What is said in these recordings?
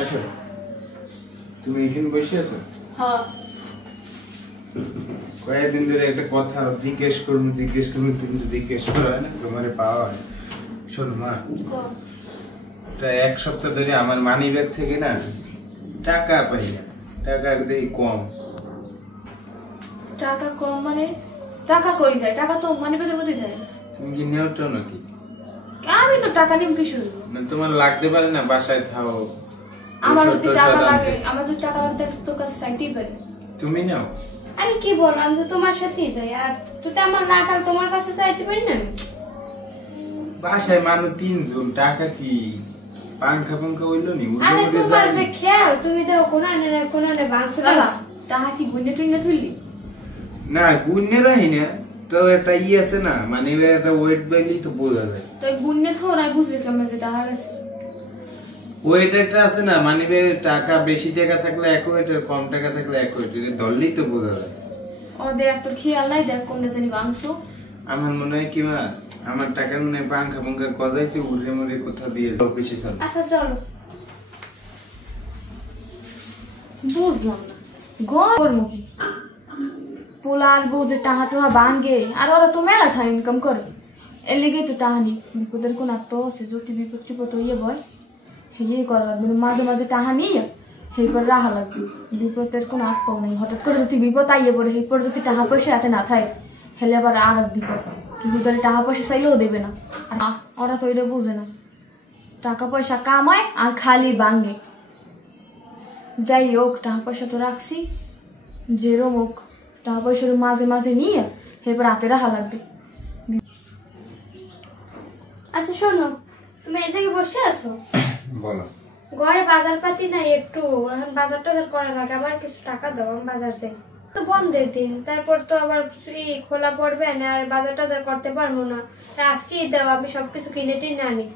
আসো, তুমি এখানে বসে আছো? হ্যাঁ। কয়েকদিন ধরে একটা কথা জিজ্ঞেস করবো তুমি তো জিজ্ঞেস করো না, তোমার পাওয়া হয়। শোনো মা, প্রায় এক সপ্তাহ ধরে আমার মানি ব্যাগ থেকে না টাকা পাই না, টাকা একদমই কম। টাকা কম মানে? টাকা কই যায়? টাকা তো মানি ব্যাগের মধ্যেই থাকে। তুমি কি নেওয়াটা নাকি? আমি তো টাকা নিব কি শুরু? তোমার লাগতে পারে না, বাসায় থাও। আমার যদি টাকা লাগে, তোর কাছে চাইতেই পারে। তুমি নাও। আরে কি বল, আমি তো তোমার সাথেই যাই, আর তুই তো আমার না কাল তোমার কাছে চাইতে পারি না। বাসায় মানুষ 3 জন, টাকা কি পাঙ্খা হইলো নি? আরে তোমার যে খেয়াল, তুমি তো কোনানে বাংশ টাকা কি গুনে টুনে তুললি? না গুনে রাখি না তো, একটা আছে না, মানে একটা ওয়েট বাইলি তো বোঝা যায়। তো গুনে থো না, বুঝলি কেমন যে টাকা গেছে? ওয়েট একটা আছে না, মানে টাকা বেশি টাকা থাকলে এক ওয়েট, আর কম টাকা থাকলে এক ওয়েট, এটা ধরলেই তো বোঝা যায়। ও দেখ, তোর খেয়াল নাই, দেখ কোনটা জানি বাংশ। আমার মনে হয় কি মা, আমার টাকা মনে হয় পাঙ্খা কজাইছে, উড়ে মুড়ে কোথা দিয়ে অফিসে চল। আচ্ছা চলো। বুঝলাম না গরম কি পোলার বউ যে টাহা টুহা ভাঙ্গে, আর ওরা তো মেলা ঠা ইনকাম করে, এর লেগে তো টাহানি। বিপদের কোন আত্ম আছে, যদি বিপদ টিপদ হইয়ে বয় হেয়ে করা লাগবে, মাঝে মাঝে টাহা নিয়ে সেই পর রাহা লাগবে। বিপদের কোন আগ পাও নেই, হঠাৎ করে যদি বিপদ আইয়ে পড়ে, সেই পর যদি টাহা পয়সা হাতে না থাকে, হেলে আবার আর এক বিপদ। কিন্তু তাহলে টাকা পয়সা চাইলেও দেবে না, আর ওরা তো এটা বুঝে না। টাকা পয়সা কামায় আর খালি ভাঙ্গে। যাই হোক, টাকা পয়সা তো রাখছি, যেরম হোক টাকা পয়সার মাঝে মাঝে নিয়ে এরপর হাতে রাখা লাগবে। আচ্ছা শোনো, তুমি এই জায়গায় বসে আছো, বলো। ঘরে বাজার পাতি নাই, একটু এখন বাজার টাজার করা লাগে, আমার কিছু টাকা দাও, আমি বাজার যাই। তো বন্ধের দিন, তারপর তো আবার খোলা পড়বে না, আর বাজার টাজার করতে পারবো না। আজকেই দাও, আমি সবকিছু কিনে টিনে আনি।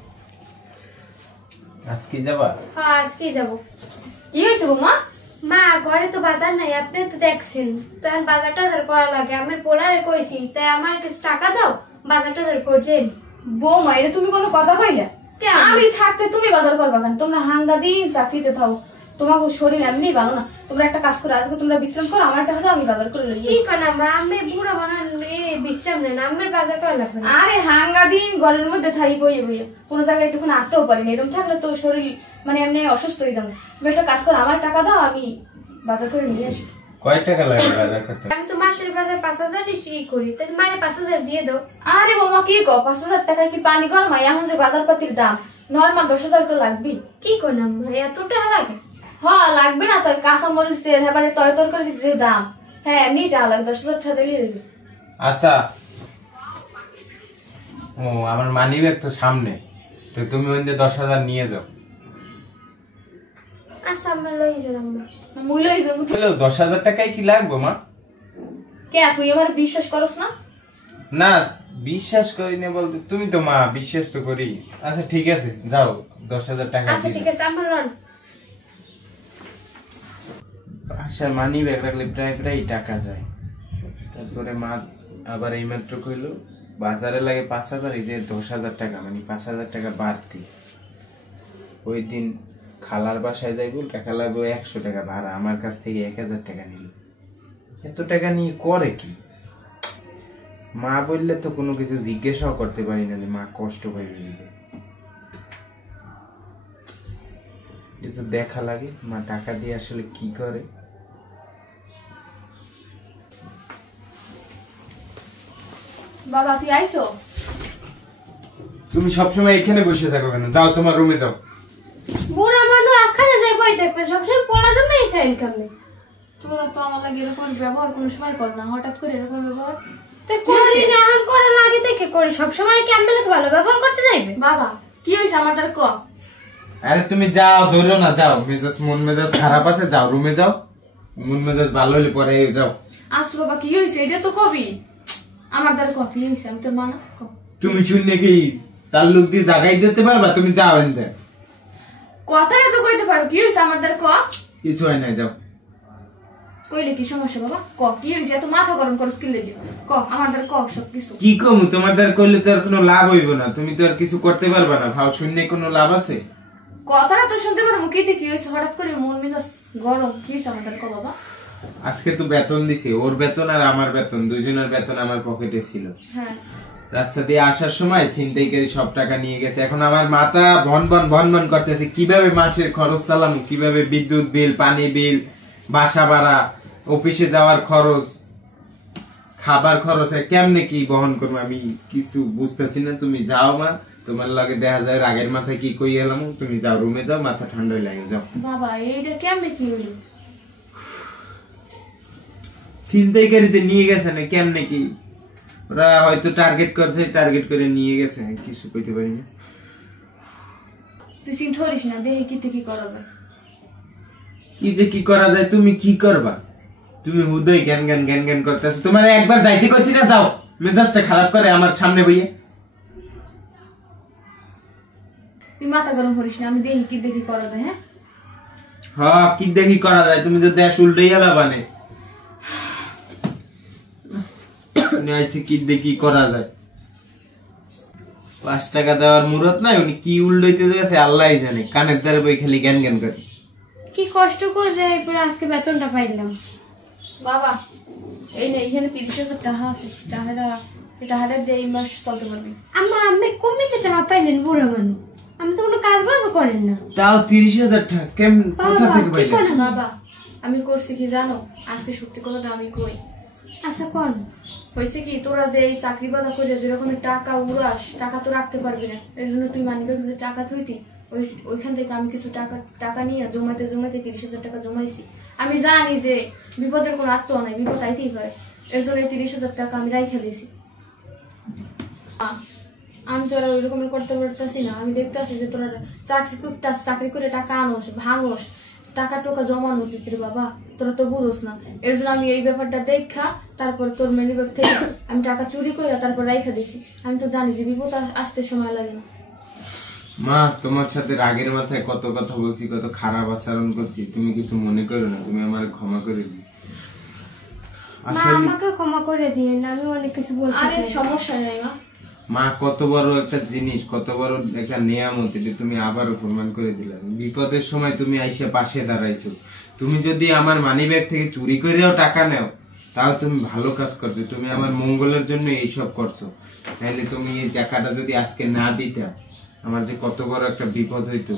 আজকে যাবা? হ্যাঁ আজকেই যাবো। কি হয়েছে বৌমা? মা ঘরে তো বাজার নাই, আপনি তো দেখছেন, তো এখন বাজার টাজার করা লাগে। আমি পোলারে কইছি, তাই আমার কিছু টাকা দাও, বাজার টাজার করে। বৌমা, এটা তুমি কোনো কথা কইলে? আমি থাকতে তুমি বাজার করবা কেন? তোমরা হাঙ্গা দিন চাকরিতে থাও, তোমাকে শরীর এমনি ভালো না। তোমরা একটা কাজ করো, আজকে তোমরা বিশ্রাম করো, আমার টাকা দাও, আমি বাজার করে লই। কি কর না মা, আমি বুড়া বানান বিশ্রাম নেন, আমার বাজার করা লাগবে না। আরে হাঙ্গা দিন ঘরের মধ্যে থাই বইয়ে বইয়ে কোনো জায়গায় একটুখানি আসতেও পারিনি, এরকম থাকলে তো শরীর মানে এমনি অসুস্থ হয়ে যাবে। তুমি একটা কাজ করো, আমার টাকা দাও, আমি বাজার করে নিয়ে আসি। কয় টাকা লাগে বাজার করতে? আমি তো মাসের বাজার 5,000 করি, তাই মায়ের 5,000 দিয়ে দাও। আরে বাবা কি কো, 5,000 টাকায় কি পানি গরমাই? এখন যে বাজার পাতির দাম, নর্মাল 10,000 তো লাগবে। কি করলাম এত টাকা লাগে? হ্যাঁ লাগবে না, তার কাঁচা মরিচ তেল, এবারে তরকারির যে দাম, হ্যাঁ এমনি টাকা লাগে, 10,000 টাকা দিলে দেবে। আচ্ছা, ও আমার মানি ব্যাগ তো সামনে, তো তুমি ওইদিকে 10,000 নিয়ে যাও। আচ্ছা আমরা লই যালাম। মূল্য 10,000 টাকায় কি লাগবে মা? কে তুই আমার বিশ্বাস করস না? না বিশ্বাস করি না বলতে, তুমি তো মা, বিশ্বাস তো করি। আচ্ছা ঠিক আছে, যাও 10,000 টাকা। আচ্ছা ঠিক আছে, আমার লন। বাসায় মানি ব্যাগ রাখলে প্রায় টাকা যায়। তারপরে মা আবার এইমাত্র কইলো বাজারে লাগে 5,000, এই যে 10,000 টাকা, মানে 5,000 টাকা বাড়তি। ওই দিন খালার বাসায় যাইব, টাকা লাগবে 100 টাকা ভাড়া, আমার কাছ থেকে 1,000 টাকা নিল। এত টাকা নিয়ে করে কি? মা বললে তো কোনো কিছু জিজ্ঞাসাও করতে পারি না, মা কষ্ট পাইবে দিবে। এটা দেখা লাগে মা টাকা দিয়ে আসলে কি করে। বাবা তুই আইছো? তুমি সবসময় এখানে বসে থাকো কেন? যাও তোমার রুমে যাও। বুড়া মানুষ এখানে যাই বই থাকবেন, সবসময় পোলা রুমেই খাইন কেমনে? তোরা তো আমার লাগে এরকম ব্যবহার কোনো সময় কর না, হঠাৎ করে এরকম ব্যবহার করি না, এখন করা লাগে দেখে করি, সবসময় কেমন ভালো ব্যবহার করতে যাইবে? বাবা কি হয়েছে আমার তার ক? আরে তুমি যাও, ধরো না, যাও। মন মেজাজ খারাপ আছে, যাও রুমে যাও। মন মেজাজ ভালো হলে পরে যাও। আচ্ছা বাবা কি হয়েছে এটা তো কবি, আমার দ্বারা ক কি হয়েছে? আমি তোর মা না, ক। তুমি শুনলে কি তার লোক দিয়ে জাগাই দিতে পারবা? তুমি যাও এনতে। কথাটা তো কইতে পারো, কি হয়েছে আমার দ্বারা ক? কিছু হয় না, যাও। কইলে কি সমস্যা বাবা? ক কি হয়েছে? এত মাথা গরম করস কি লেগে? ক আমার দ্বারা ক সবকিছু। কি কমু? তোমার দ্বার করলে তো আর কোনো লাভ হইব না, তুমি তো আর কিছু করতে পারবা না। ভাও শূন্য কোনো লাভ আছে? ক কথাটা তো শুনতে পারবো কিন্তু কি হয়েছে হঠাৎ করে মন মেজাজ গরম কি হয়েছে আমাদের ক বাবা? আজকে তো বেতন দিছে, ওর বেতন আর আমার বেতন, দুইজনের বেতন আমার পকেটে ছিল। হ্যাঁ রাস্তা দিয়ে আসার সময় ছিনতাইকারী সব টাকা নিয়ে গেছে। এখন আমার মাথা ভন ভন ভন ভন করতেছে, কিভাবে মাসের খরচ চালাম, কিভাবে বিদ্যুৎ বিল, পানি বিল, বাসা ভাড়া, অফিসে যাওয়ার খরচ, খাবার খরচ কেমনে কি বহন করবো আমি কিছু বুঝতেছি না। তুমি যাও মা, তোমার লাগে দেখা যায় রাগের মাথায় কি কই এলাম, তুমি যাও রুমে যাও, মাথা ঠান্ডা লাগে যাও। বাবা এইটা কেমনে কি হইলো? ছিনতাইকারীতে নিয়ে গেছে না কেমনে কি, ওরা হয়তো টার্গেট করছে, টার্গেট করে নিয়ে গেছে, কিছু কইতে পারি না। তুই চিন্তা করিস না, দেখে কি করা যায়। কি যে কি করা যায়, তুমি কি করবা? তুমি হুদয় জ্ঞান জ্ঞান জ্ঞান জ্ঞান করতেছো। তোমার একবার যাইতে করছি না, যাও, মেজাজটা খারাপ করে আমার সামনে বইয়ে। তুই মাথা গরম করিস না, আমি দেখি কি করা যায়। হ্যাঁ কি দেখি করা যায়, তুমি তো দেশ উল্টেই এলা বানে কি দেখি করা যায়। 5 টাকা দেওয়ার মুরত নাই, উনি কি উল্টাইতে যাচ্ছে আল্লাহ জানে, কানের দ্বারে বই খালি জ্ঞান জ্ঞান করে। কি কষ্ট করে এরপরে আজকে বেতনটা পাইলাম। বাবা এই না এখানে 30,000 টাকা আছে, টাকাটা দিয়ে এই মাস চলতে পারবি। আমার আম্মে কমিতে টাকা পাইলেন বুড়া মানুষ, আমি তো কোনো কাজ বাজও করেন না। তাও 30,000 টাকা কেমন কোথা থেকে পাইলেন? বাবা আমি করছি কি জানো, আজকে সত্যি কথাটা আমি কই। আচ্ছা কোন হয়েছে কি, তোরা যে এই চাকরি বাদা করে যেরকম টাকা উড়াস, টাকা তো রাখতে পারবি না, এর জন্য তুই মানিব্যাগ যে টাকা থইতি ওইখান থেকে আমি কিছু টাকা নিয়ে জমাইতে 30,000 টাকা জমাইছি। আমি জানি যে বিপদের কোনো আত্ম নাই, বিপদ আইতেই পারে, এর জন্য 30,000 টাকা আমি রাইখে দিয়েছি। আমি তো আর ওই রকমের করতে পারতেছি না। আমি দেখতে আসি যে তোরা চাকরি করে টাকা আনোস, ভাঙোস, টাকা টোকা জমানো উচিত রে বাবা, তোরা তো বুঝোস না। এর জন্য আমি এই ব্যাপারটা দেখা তারপর তোর মানিব্যাগ থেকে আমি টাকা চুরি করে তারপর রাইখা দিছি। আমি তো জানি যে বিপদ আসতে সময় লাগে না। মা তোমার সাথে রাগের মাথায় কত কথা বলছি, কত খারাপ আচরণ করছি, তুমি কিছু মনে করো না, তুমি আমার ক্ষমা করে দিও। মা আমাকে ক্ষমা করে দিন, আমি অনেক কিছু বলছি। আরে সমস্যা নেই মা। মা কত বড় একটা জিনিস, কত বড় একটা নিয়ামত, এটা তুমি আবারও প্রমাণ করে দিলে। বিপদের সময় তুমি আইসে পাশে দাঁড়াইছো। তুমি যদি আমার মানিব্যাগ থেকে চুরি করেও টাকা নেও, তাও তুমি ভালো কাজ করছো, তুমি আমার মঙ্গলের জন্য এইসব করছো। তাহলে তুমি এই টাকাটা যদি আজকে না দিতে, আমার যে কত বড় একটা বিপদ হইতো,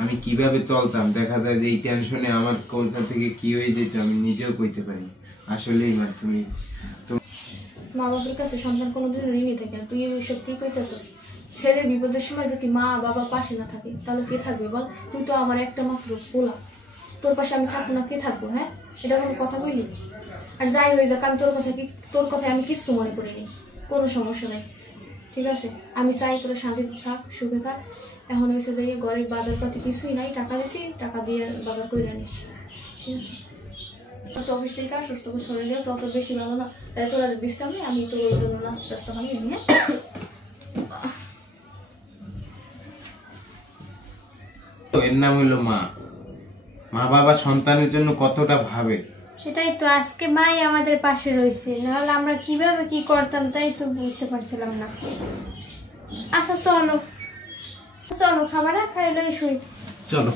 আমি কিভাবে চলতাম, দেখা যায় যে এই টেনশনে আমার কোথা থেকে কি হয়ে যেত আমি নিজেও কইতে পারি। আসলেই মা তুমি মা বাবার কাছে সন্তান কোনোদিন ঋণী থাকে না। তুই ওইসব কি কইতেছিস? ছেলের বিপদের সময় যদি মা বাবা পাশে না থাকে তাহলে কে থাকবে বল? তুই তো আমার একটা মাত্র পোলা, তোর পাশে আমি থাকবো না, কে থাকবো? হ্যাঁ, এটা কোনো কথা কইলি? আর যাই হয়ে যাক, আমি তোর কথায় আমি কিচ্ছু মনে করিনি, কোনো সমস্যা নেই, ঠিক আছে? আমি চাই তোরা শান্তিতে থাক, সুখে থাক। এখন হয়েছে যে ঘরের বাজার পাতি কিছুই নাই, টাকা দিছি, টাকা দিয়ে বাজার করে আনিস, ঠিক আছে? তো অফিস থেকে আর সুস্থ করে শরীরে তো অত বেশি ভালো না, তাই তোর আর বিশ্রাম নেই, আমি তোর জন্য নাস্তা বানিয়ে আনি। হ্যাঁ, এর নাম হইলো মা। মা বাবা সন্তানের জন্য কতটা ভাবে। সেটাই তো, আজকে মাই আমাদের পাশে রয়েছে, নাহলে আমরা কিভাবে কি করতাম তাই তো বুঝতে পারছিলাম না। আচ্ছা চলো খাবার খাইলে শুই। চলো।